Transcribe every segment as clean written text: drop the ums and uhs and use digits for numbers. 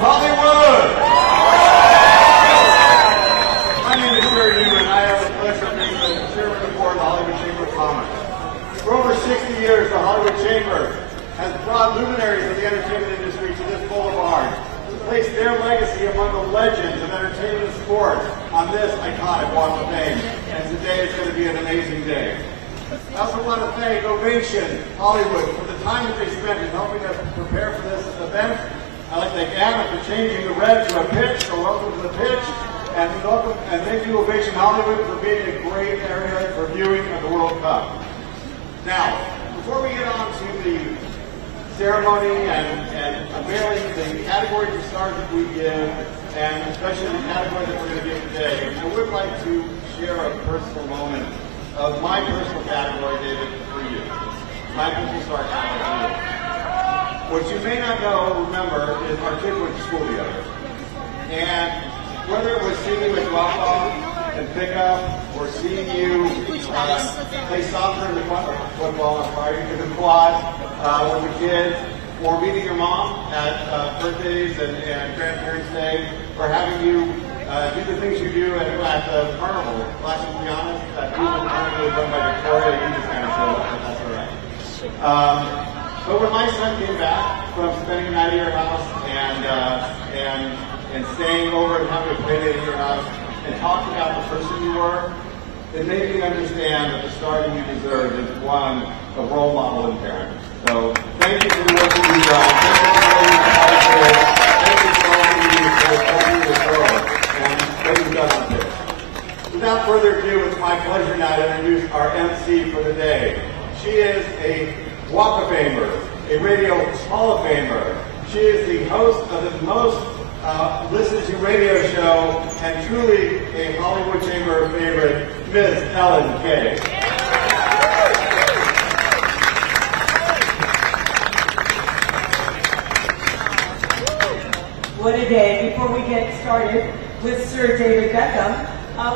Hollywood! My name is Jerry Newman, and I have the pleasure of being the chairman of the board of the Hollywood Chamber of Commerce. For over 60 years, the Hollywood Chamber has brought luminaries of the entertainment industry to this boulevard to place their legacy among the legends of entertainment and sports on this iconic Walk of Fame. And today is going to be an amazing day. I also want to thank Ovation Hollywood for the time that they spent in helping us prepare for this event. I'd like to thank Anna for changing the red to a pitch, so welcome to the pitch. And thank you, Ovation Hollywood, for being a great area for viewing of the World Cup. Now, before we get on to the ceremony and unveiling the categories of stars that we give, and especially the categories that we're going to give today, I would like to share a personal moment of my personal category, David, for you. My personal star category for you. What you may not know, remember, is our kids went to school together. And whether it was seeing you at drop-off and pickup, or seeing you play soccer in the football, I'm sorry, in the quad with the kids, or meeting your mom at birthdays and grandparents' day, or having you do the things you do at the carnival. Well, to be honest, that carnival is run by Victoria, you just kind of show up, but that's all right. But when my son came back from spending a night at your house and staying over and having a play date at your house and talking about the person you were, it made me understand that the star that you deserve is one of role model and parent. So thank you for the work that you've done. Thank you for all you do for helping the world and what you've done on this. Without further ado, it's my pleasure now to introduce our MC for the day. She is a Walk of Famer, a Radio Hall of Famer. She is the host of the most listened to radio show and truly a Hollywood Chamber favorite, Miss Ellen Kay. What a day. Before we get started with Sir David Beckham,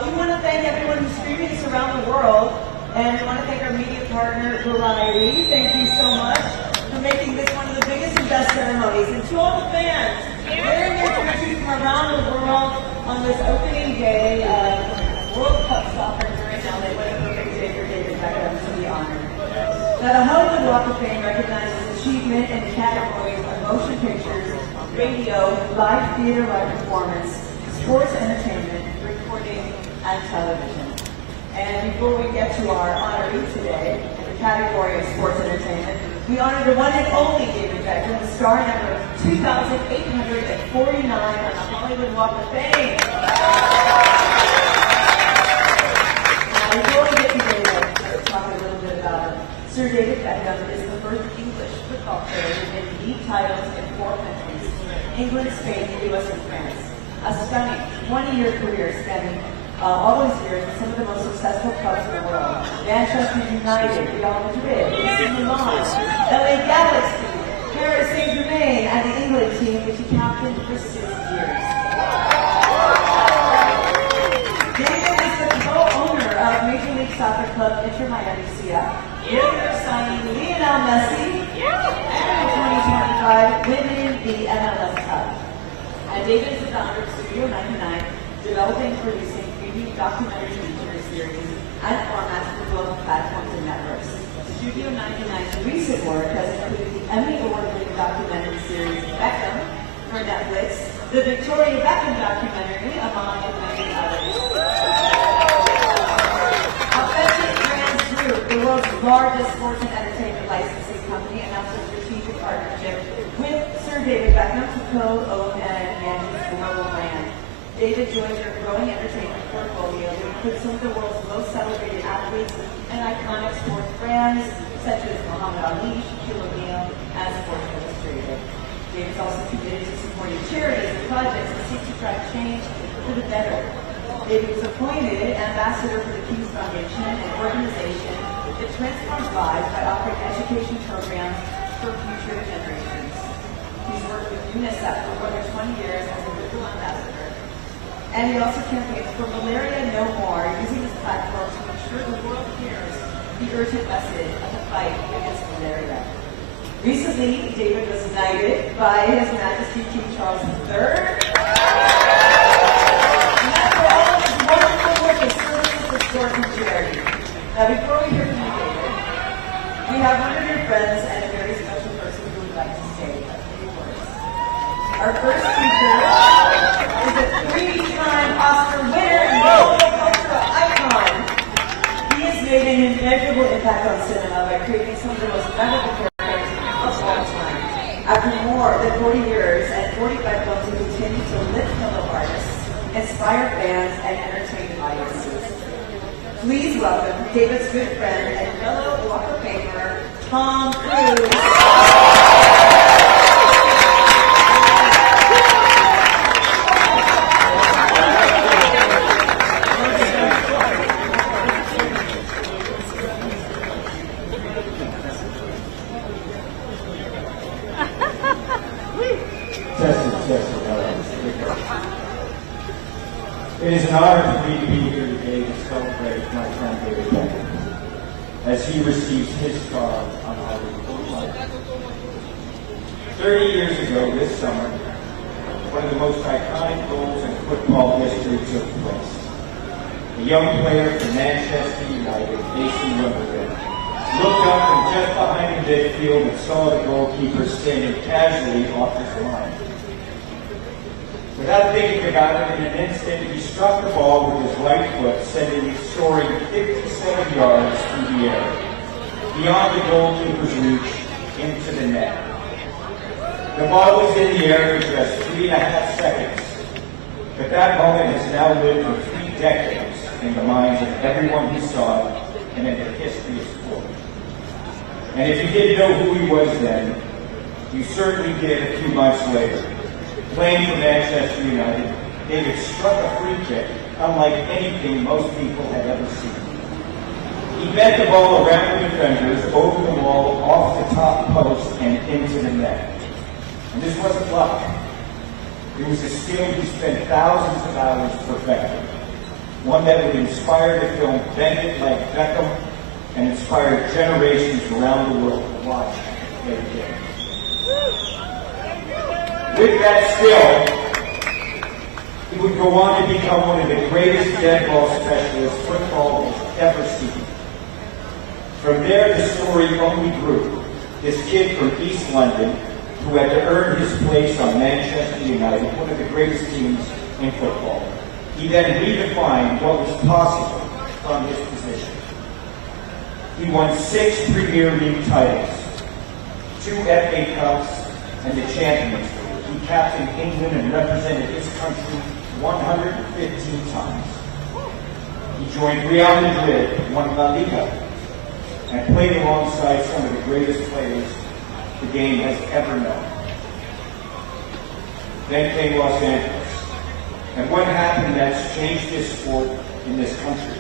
we want to thank everyone who's streaming us around the world. And we want to thank our media partner, Honoree. Thank you so much for making this one of the biggest and best ceremonies. And to all the fans, wearing their jerseys from around the world on this opening day of World Cup soccer here in LA. What a perfect day for David Beckham to be honored. Now, the Hollywood Walk of Fame recognizes achievement in the categories of motion pictures, radio, live theater, live performance, sports entertainment, recording, and television. And before we get to our honoree today, in the category of sports entertainment, we honor the one and only David Beckham, the star number 2,849 on the Hollywood Walk of Fame. Now, before we get to David, let's talk a little bit about him. Sir David Beckham is the first English football player to win league titles in 4 countries: England, Spain, the US, and France. A stunning 20-year career spanning all those years with some of the most successful clubs in the world. Manchester United, Real Madrid, AC Milan, LA Galaxy, Paris Saint-Germain, and the England team, which he captained for 6 years. David is the co-owner of Major League Soccer club Inter Miami CF, later signing Lionel Messi, and in 2025 winning the MLS Cup. And David is the founder of Studio 99, developing and producing documentary feature series and formats for global platforms and networks. Studio 99's recent work has included the Emmy Award-winning documentary series Beckham for Netflix, the Victoria Beckham documentary, among many others. Authentic Brands Group, the world's largest sports and entertainment licensing company, announced a strategic partnership with Sir David Beckham to co-own and manage the global brand. David joins your growing entertainment portfolio that includes some of the world's most celebrated athletes and iconic sports brands such as Muhammad Ali, Shaquille O'Neal, and Sports Illustrated. David's also committed to supporting charities and projects that seek to drive change for the better. David was appointed ambassador for the Peace Foundation, an organization that transforms lives by offering education programs for future generations. He's worked with UNICEF for more than 20 years as a regional ambassador. And he also campaigns for Malaria No More, using his platform to ensure the world hears the urgent message of the fight against malaria. Recently, David was knighted by His Majesty King Charles III. And that's for all of his wonderful work and services to sport and charity. Now, before we hear from you, David, we have one of your friends and a very special person who would like to say a few words. Our first speaker is a three-time Oscar winner and global cultural icon. He has made an immeasurable impact on cinema by creating some of the most memorable characters of all time. After more than 40 years and 45 films, he continues to lift fellow artists, inspire fans, and entertain audiences. Please welcome David's good friend and fellow Walk of Famer, Tom Cruise. It is an honor for me to be here today to celebrate my friend David Beckham as he receives his star on Hollywood Boulevard. 30 years ago this summer, one of the most iconic goals in football history took place. A young player from Manchester United, Mason Wimbledon, looked up from just behind the midfield and saw the goalkeeper standing casually off his line. Without thinking about it, in an instant, he struck the ball with his right foot, sending it soaring 57 yards through the air, beyond the goalkeeper's reach, into the net. The ball was in the air for just 3.5 seconds, but that moment has now lived for 3 decades in the minds of everyone who saw it and in the history of sport. And if you didn't know who he was then, you certainly did a few months later. Playing for Manchester United, David struck a free kick unlike anything most people had ever seen. He bent the ball around the defenders, over the wall, off the top post, and into the net. And this wasn't luck. It was a skill he spent thousands of hours perfecting. One that would inspire the film Bend It Like Beckham and inspire generations around the world to watch their game. With that skill, he would go on to become one of the greatest dead ball specialists football has ever seen. From there, the story only grew. This kid from East London, who had to earn his place on Manchester United, one of the greatest teams in football. He then redefined what was possible from his position. He won 6 Premier League titles, 2 FA Cups, and the Champions League. He captained England and represented his country 115 times. He joined Real Madrid, won La Liga, and played alongside some of the greatest players the game has ever known. Then came Los Angeles. And what happened that's changed this sport in this country?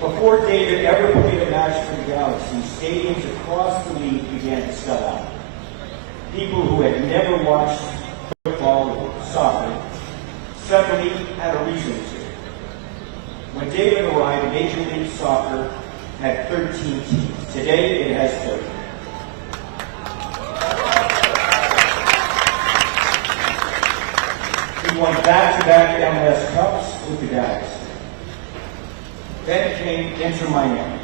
Before David ever played a match for the Galaxy, stadiums across the league began to sell out. People who had never watched football or soccer suddenly had a reason to. When David arrived, Major League Soccer had 13 teams. Today, it has 30. He won back-to-back MLS Cups with the Galaxy. Then came Inter Miami.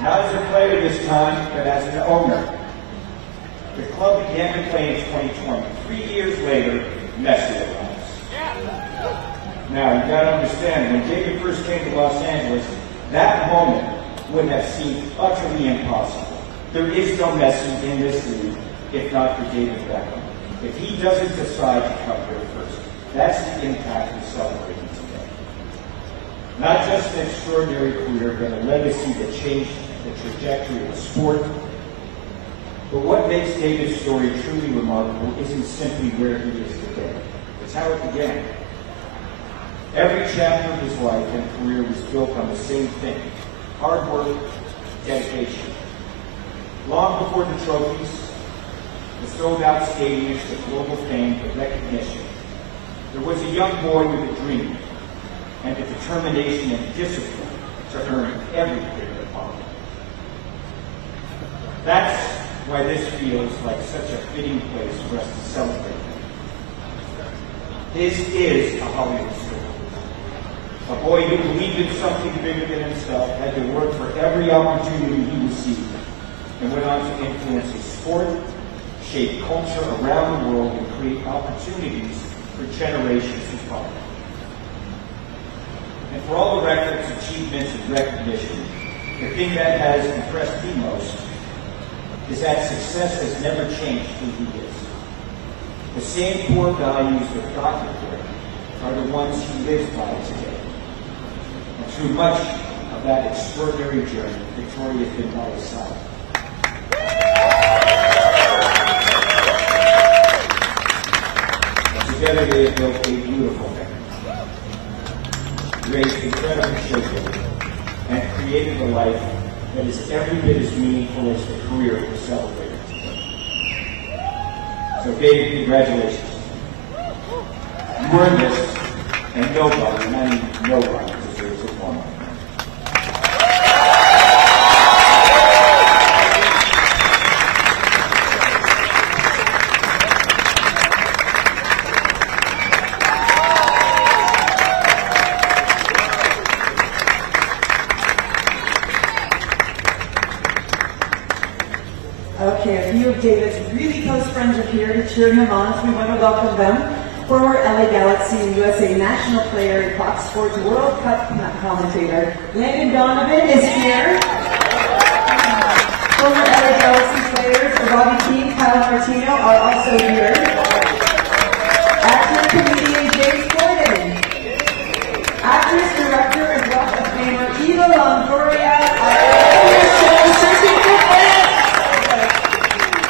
Not as a player this time, but as an owner. The club began to play in 2020. 3 years later, Messi arrives. Now, you've got to understand, when David first came to Los Angeles, that moment would have seemed utterly impossible. There is no Messi in this league, if not for David Beckham. If he doesn't decide to come here first, that's the impact we're celebrating today. Not just an extraordinary career, but a legacy that changed the trajectory of the sport. But what makes David's story truly remarkable isn't simply where he is today. It's how it began. Every chapter of his life and career was built on the same thing: hard work, dedication. Long before the trophies, the sold-out stadiums, the global fame, the recognition, there was a young boy with a dream and the determination and discipline to earn everything that followed. That's why this feels like such a fitting place for us to celebrate him. His is a Hollywood story. A boy who believed in something bigger than himself, had to work for every opportunity he received, and went on to influence his sport, shape culture around the world, and create opportunities for generations to follow. And for all the records, achievements, and recognition, the thing that has impressed me most is that success has never changed who he is. The same core values that got him there are the ones he lives by today. And through much of that extraordinary journey, Victoria has been by his side. And together they have built a beautiful family, raised incredible children, and created a life that is every bit as meaningful as the career we're celebrating today. So David, congratulations. You earned this, and nobody, and I mean nobody, deserves it more. Okay, a few of David's really close friends are here to cheer him on, so we want to welcome them. Former LA Galaxy and USA national player and Fox Sports World Cup commentator Landon Donovan is here. Former LA Galaxy players Robbie Keane, Kyle Martino are also here. Actor, comedian James Corden. Actress, director, and Walk of Famer Eva Longoria are searching for fans.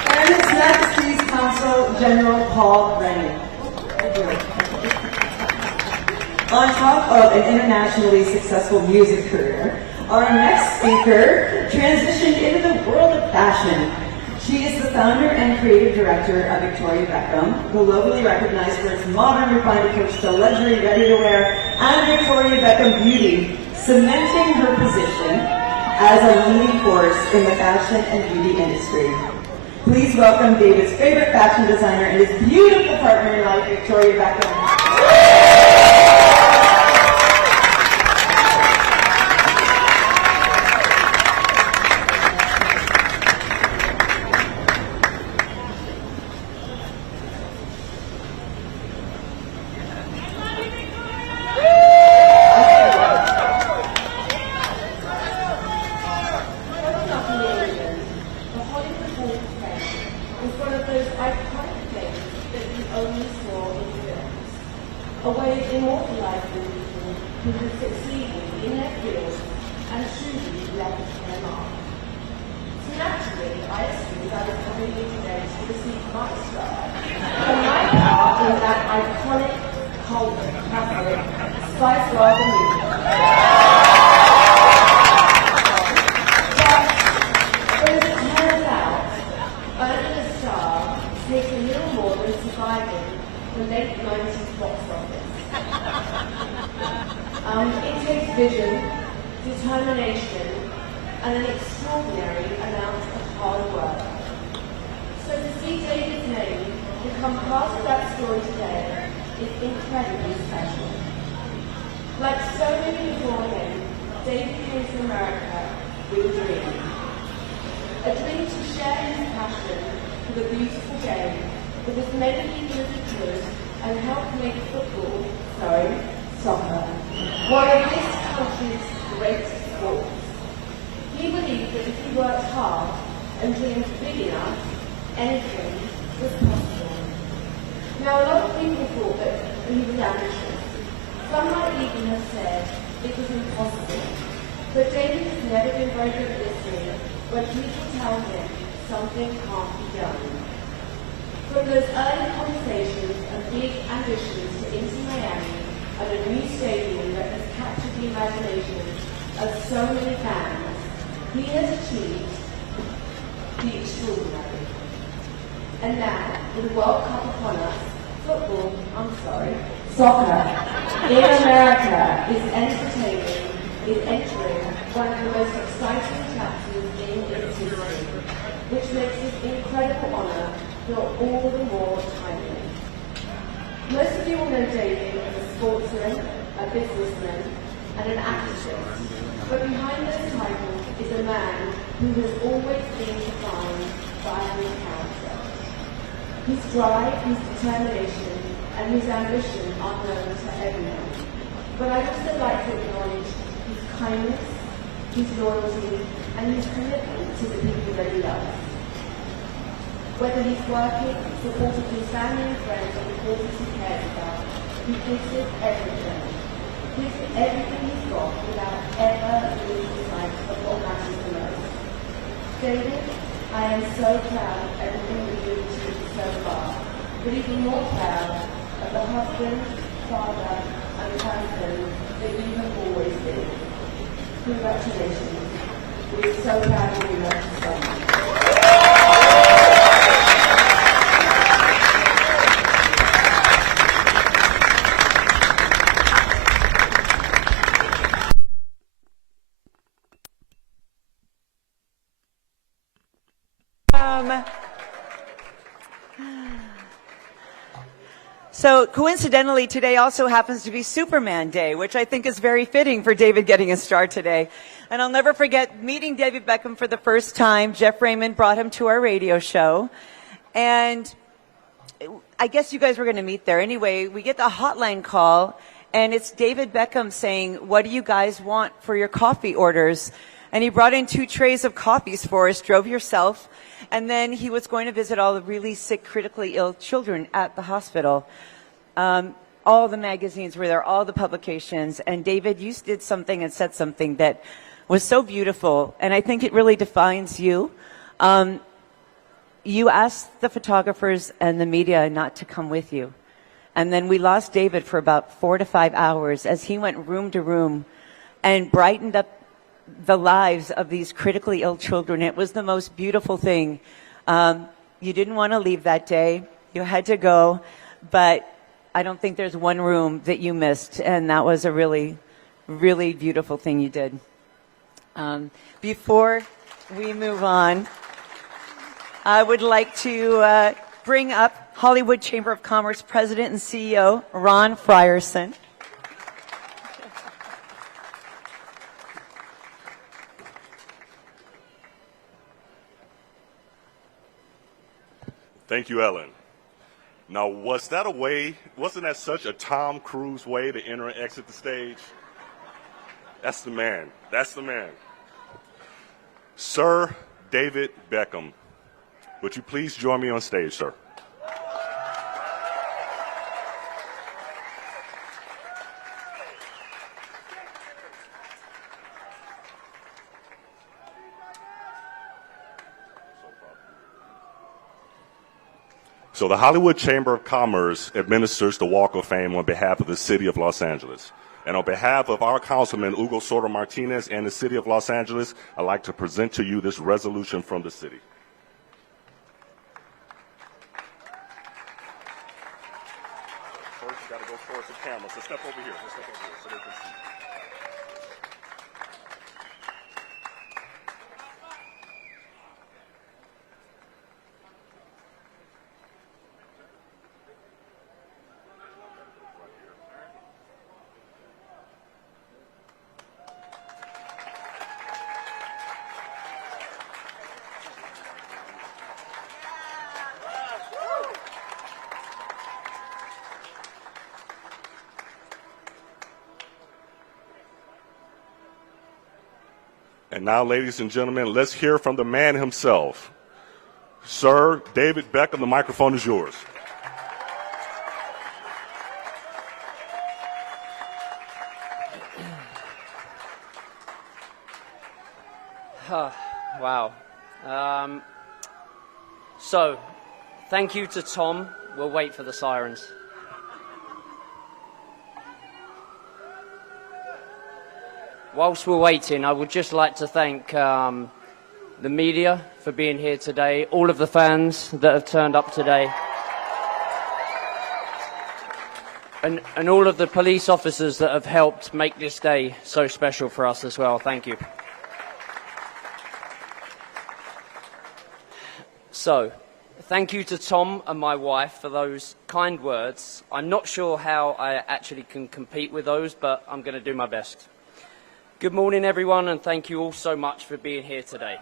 And His Majesty's Consul General Paul Rennie. On top of an internationally successful music career, our next speaker transitioned into the world of fashion. She is the founder and creative director of Victoria Beckham, globally recognized for its modern refined approach to luxury, ready-to-wear, and Victoria Beckham beauty, cementing her position as a leading force in the fashion and beauty industry. Please welcome David's favorite fashion designer and his beautiful partner in life, Victoria Beckham. A way of immortalizing people who have succeeded in their field and truly left their mark. So naturally, I assumed I was coming here today to receive my star for my part in that iconic cult classic, Spice Girls movie. But as it turns out, earning a star takes a little more than surviving the late 90s box office. It takes vision, determination, and an extraordinary amount of hard work. So to see David's name become part of that story today is incredibly special. Like so many before him, David came to America with a dream. A dream to share his passion for the beautiful game with as many people as he could and help make soccer, one of this country's great sports. He believed that if he worked hard and dreamed big enough, anything was possible. Now, a lot of people thought that he was ambitious. Some might even have said it was impossible. But David has never been very good at listening when people tell him something can't be done. From those early conversations and big ambitions to Inter Miami and a new stadium that has captured the imagination of so many fans, he has achieved the extraordinary. And now, with the World Cup upon us, soccer in America is entering one of the most exciting chapters in its history. which makes this incredible honour feel all the more timely. Most of you will know David as a sportsman, a businessman, and an activist, but behind those titles is a man who has always been defined by his character. His drive, his determination, and his ambition are known to everyone. But I'd also like to acknowledge his kindness, his loyalty, and his commitment to the people that he loves. Whether he's working, supporting his family and friends, or the causes he cares about, he gives it everything. Gives it everything he's got without ever losing sight of what matters the most. David, I am so proud of everything that you've achieved so far, but even more proud of the husband, father, and person that you have always been. Congratulations. We're so proud of you, love you so much. So coincidentally, today also happens to be Superman Day, which I think is very fitting for David getting a star today. And I'll never forget meeting David Beckham for the first time. Jeff Raymond brought him to our radio show. And I guess you guys were going to meet there. Anyway, we get the hotline call, and it's David Beckham saying, "What do you guys want for your coffee orders?" And he brought in 2 trays of coffees for us, drove yourself. And then he was going to visit all the really sick, critically ill children at the hospital. All the magazines were there, all the publications. And David, you did something and said something that was so beautiful. And I think it really defines you. You asked the photographers and the media not to come with you. And then we lost David for about 4 to 5 hours as he went room to room and brightened up the lives of these critically ill children. It was the most beautiful thing. You didn't want to leave that day. You had to go, but I don't think there's one room that you missed, and that was a really, really beautiful thing you did. Before we move on, I would like to bring up Hollywood Chamber of Commerce President and CEO Ron Frierson. Thank you, Ellen. Now, wasn't that such a Tom Cruise way to enter and exit the stage? That's the man. That's the man. Sir David Beckham, would you please join me on stage, sir? So the Hollywood Chamber of Commerce administers the Walk of Fame on behalf of the City of Los Angeles. And on behalf of our Councilman, Hugo Soto Martinez, and the City of Los Angeles, I'd like to present to you this resolution from the city. First, you got to go towards the camera. So step over here. So step over here so they can see. And now, ladies and gentlemen, let's hear from the man himself. Sir David Beckham, the microphone is yours. Wow. So, thank you to Tom. We'll wait for the sirens. Whilst we're waiting, I would just like to thank the media for being here today, all of the fans that have turned up today, and all of the police officers that have helped make this day so special for us as well. Thank you. So, thank you to Tom and my wife for those kind words. I'm not sure how I actually can compete with those, but I'm going to do my best. Good morning, everyone, and thank you all so much for being here today.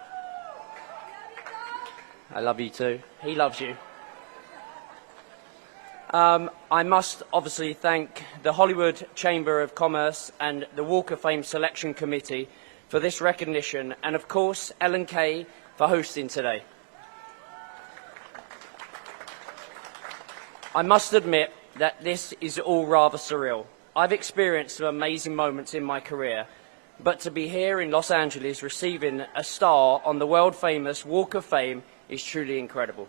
I love you too. He loves you. I must obviously thank the Hollywood Chamber of Commerce and the Walk of Fame Selection Committee for this recognition, and of course, Ellen Kay for hosting today. I must admit that this is all rather surreal. I've experienced some amazing moments in my career, but to be here in Los Angeles receiving a star on the world-famous Walk of Fame is truly incredible.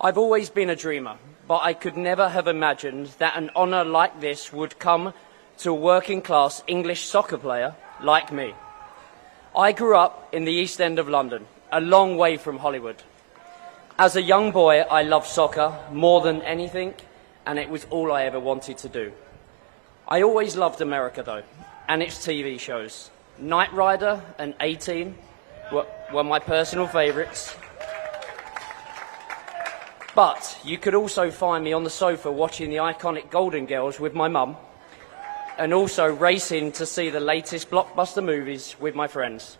I've always been a dreamer, but I could never have imagined that an honour like this would come to a working-class English soccer player like me. I grew up in the East End of London, a long way from Hollywood. As a young boy, I loved soccer more than anything, and it was all I ever wanted to do. I always loved America, though, and its TV shows. Knight Rider and A-Team were my personal favourites. But you could also find me on the sofa watching the iconic Golden Girls with my mum, and also racing to see the latest blockbuster movies with my friends.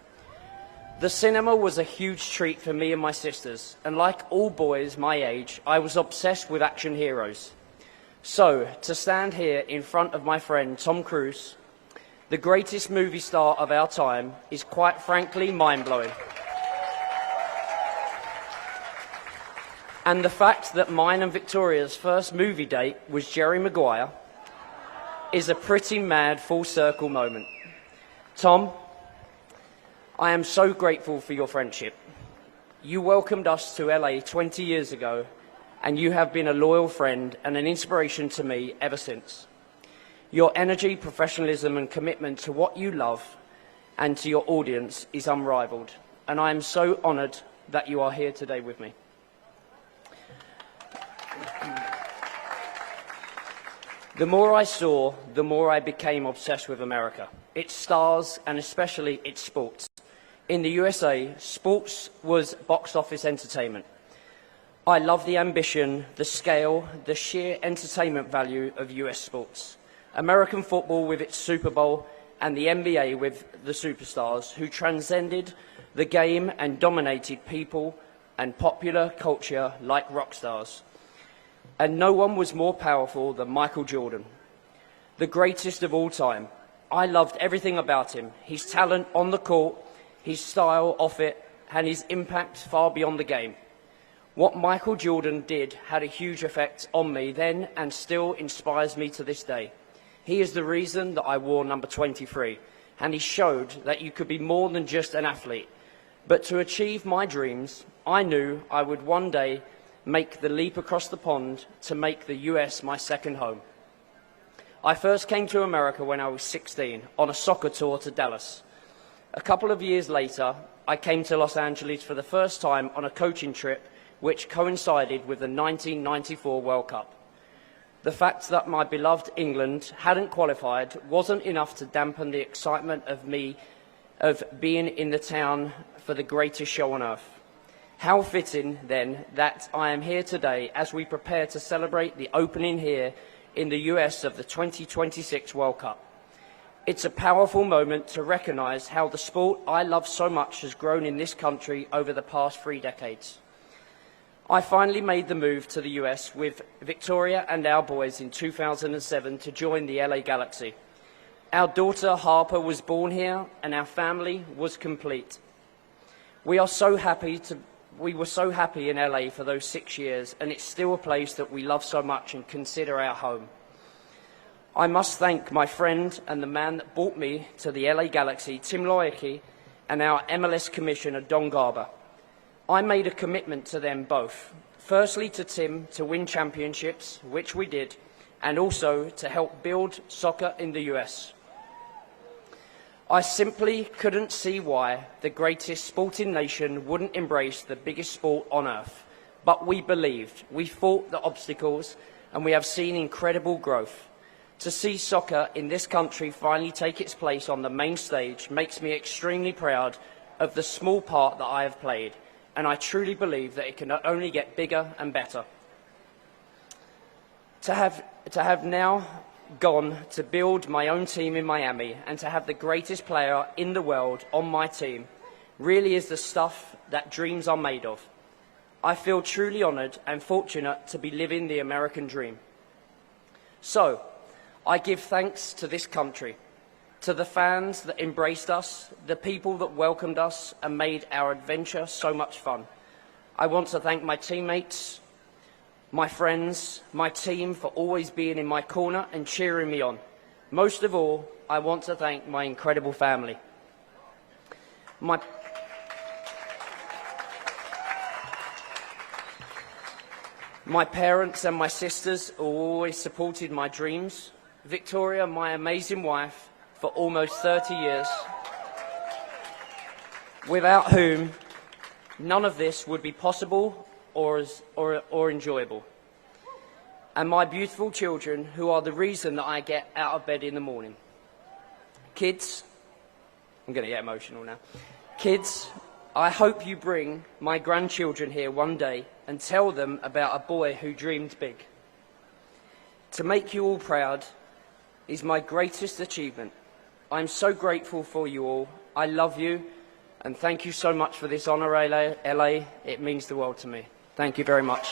The cinema was a huge treat for me and my sisters, and like all boys my age, I was obsessed with action heroes. So, to stand here in front of my friend Tom Cruise, the greatest movie star of our time, is quite frankly mind-blowing. And the fact that mine and Victoria's first movie date was Jerry Maguire is a pretty mad full-circle moment. Tom, I am so grateful for your friendship. You welcomed us to LA 20 years ago, and you have been a loyal friend and an inspiration to me ever since. Your energy, professionalism, and commitment to what you love and to your audience is unrivaled, and I am so honoured that you are here today with me. The more I saw, the more I became obsessed with America, its stars, and especially its sports. In the USA, sports was box office entertainment. I love the ambition, the scale, the sheer entertainment value of US sports. American football with its Super Bowl, and the NBA with the superstars who transcended the game and dominated people and popular culture like rock stars. And no one was more powerful than Michael Jordan, the greatest of all time. I loved everything about him, his talent on the court, his style off it, and his impact far beyond the game. What Michael Jordan did had a huge effect on me then and still inspires me to this day. He is the reason that I wore number 23, and he showed that you could be more than just an athlete. But to achieve my dreams, I knew I would one day make the leap across the pond to make the US my second home. I first came to America when I was 16 on a soccer tour to Dallas. A couple of years later, I came to Los Angeles for the first time on a coaching trip which coincided with the 1994 World Cup. The fact that my beloved England hadn't qualified wasn't enough to dampen the excitement of being in the town for the greatest show on earth. How fitting, then, that I am here today as we prepare to celebrate the opening here in the US of the 2026 World Cup. It's a powerful moment to recognise how the sport I love so much has grown in this country over the past 3 decades. I finally made the move to the US with Victoria and our boys in 2007 to join the LA Galaxy. Our daughter Harper was born here and our family was complete. We were so happy in LA for those 6 years, and it's still a place that we love so much and consider our home. I must thank my friend and the man that brought me to the LA Galaxy, Tim Loyaki, and our MLS Commissioner, Don Garber. I made a commitment to them both. Firstly, to Tim to win championships, which we did, and also to help build soccer in the US. I simply couldn't see why the greatest sporting nation wouldn't embrace the biggest sport on earth. But we believed, we fought the obstacles, and we have seen incredible growth. To see soccer in this country finally take its place on the main stage makes me extremely proud of the small part that I have played, and I truly believe that it can only get bigger and better. To have now gone to build my own team in Miami and to have the greatest player in the world on my team really is the stuff that dreams are made of. I feel truly honoured and fortunate to be living the American dream. So, I give thanks to this country, to the fans that embraced us, the people that welcomed us and made our adventure so much fun. I want to thank my teammates, my friends, my team for always being in my corner and cheering me on. Most of all, I want to thank my incredible family. My parents and my sisters always supported my dreams. Victoria, my amazing wife, for almost 30 years, without whom none of this would be possible or enjoyable. And my beautiful children, who are the reason that I get out of bed in the morning. Kids, I'm going to get emotional now. Kids, I hope you bring my grandchildren here one day and tell them about a boy who dreamed big. To make you all proud is my greatest achievement. I'm so grateful for you all. I love you, and thank you so much for this honor, LA. It means the world to me. Thank you very much.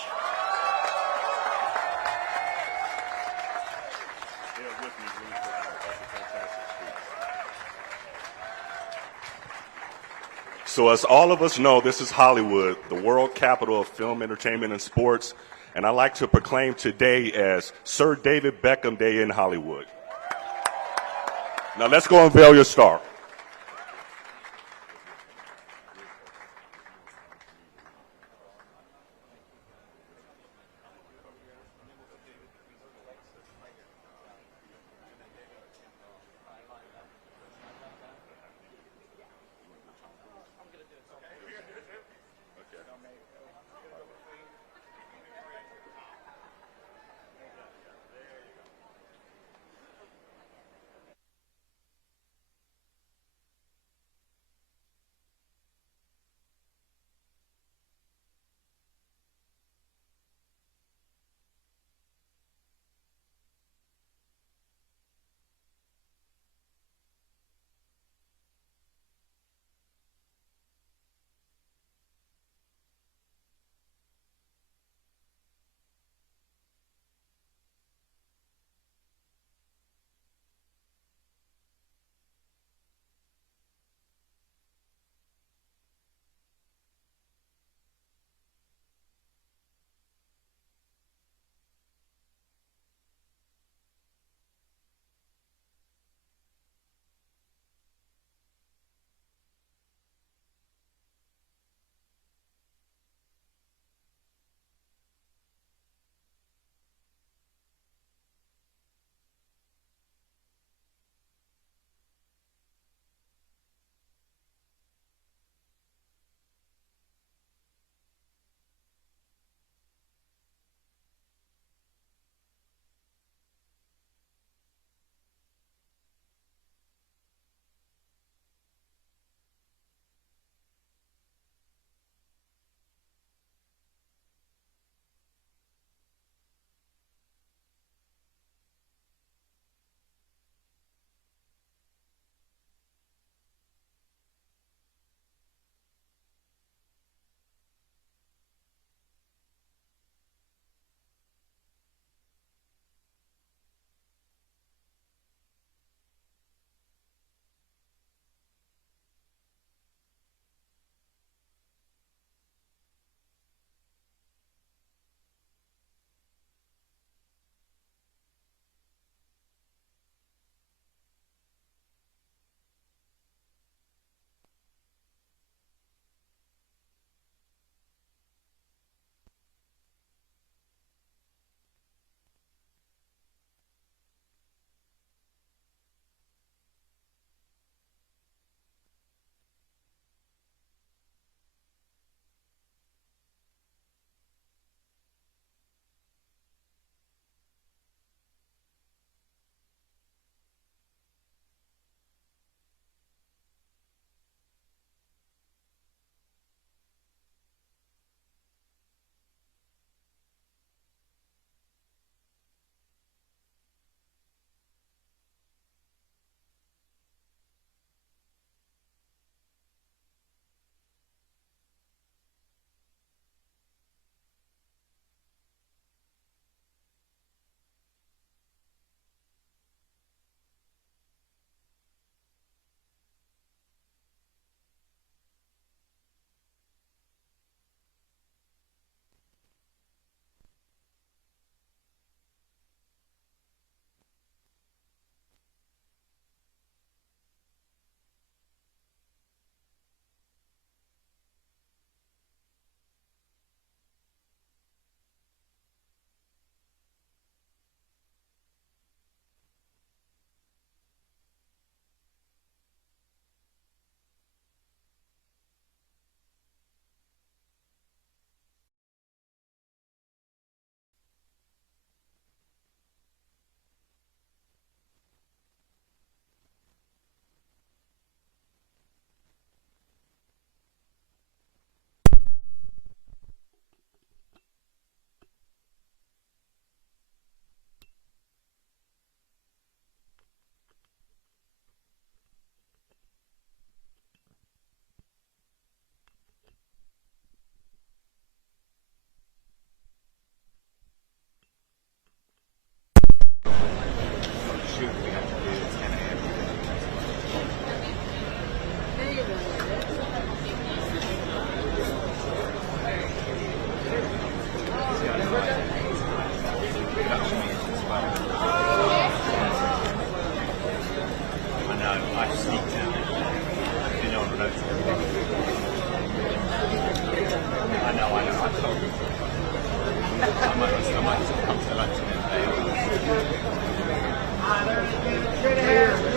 So as all of us know, this is Hollywood, the world capital of film, entertainment, and sports. And I'd like to proclaim today as Sir David Beckham Day in Hollywood. Now let's go unveil your star.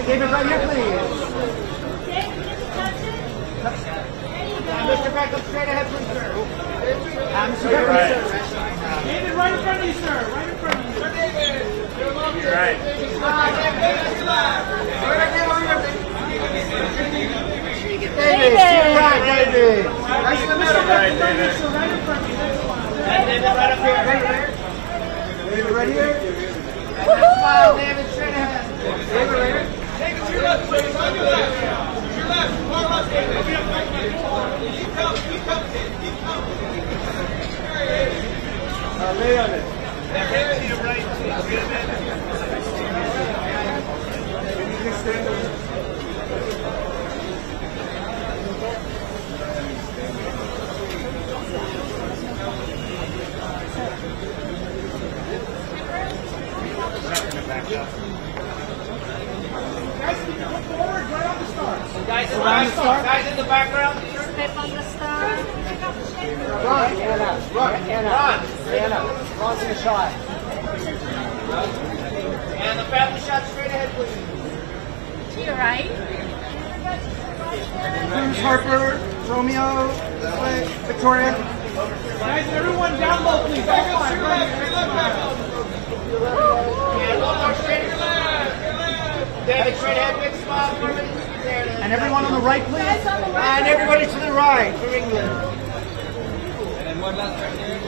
David, right here, please. Mr. Beckham, straight ahead, please, sir. Mr. Beckham, Right. sir. David, right in front of you, sir. Right in front of you. Sir David. You're right. David, to your right, David. Nice in the middle. Right, David. Sir, right in front of you. Next one. David, right up here. David, right here. Smile, David, straight ahead. David, right here. David, to your left, please. On your left. To your left. Far left, David. Keep coming. Keep coming. Keep coming. Keep coming. Lay on it. David, to your right. Guys, come forward. Right on the stars. Guys in the background. Step on the star. Run, Anna. Run, Anna. Run. Anna. Run to the shot. And the family shot straight ahead, please. To your right. Cruz, Harper, Romeo, this way, Victoria. Guys, everyone down low, please. All five. Right here. And one more straight to your left. David, straight ahead, big smile. And everyone on the right, please. And everybody to the right for England. And one last right here.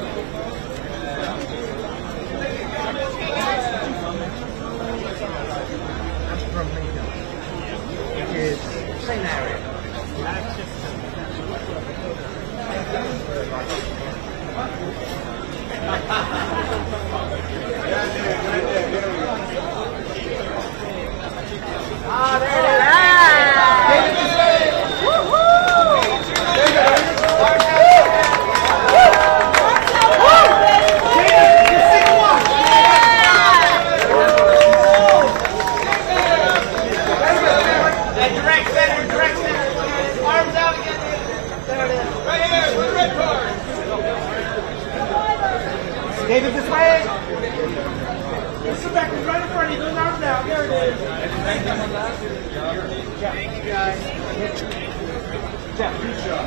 Same area. David, this way. Mr. Beckham, right in front of you. Those arms out. There it is. Thank you, guys. Jeff, good job.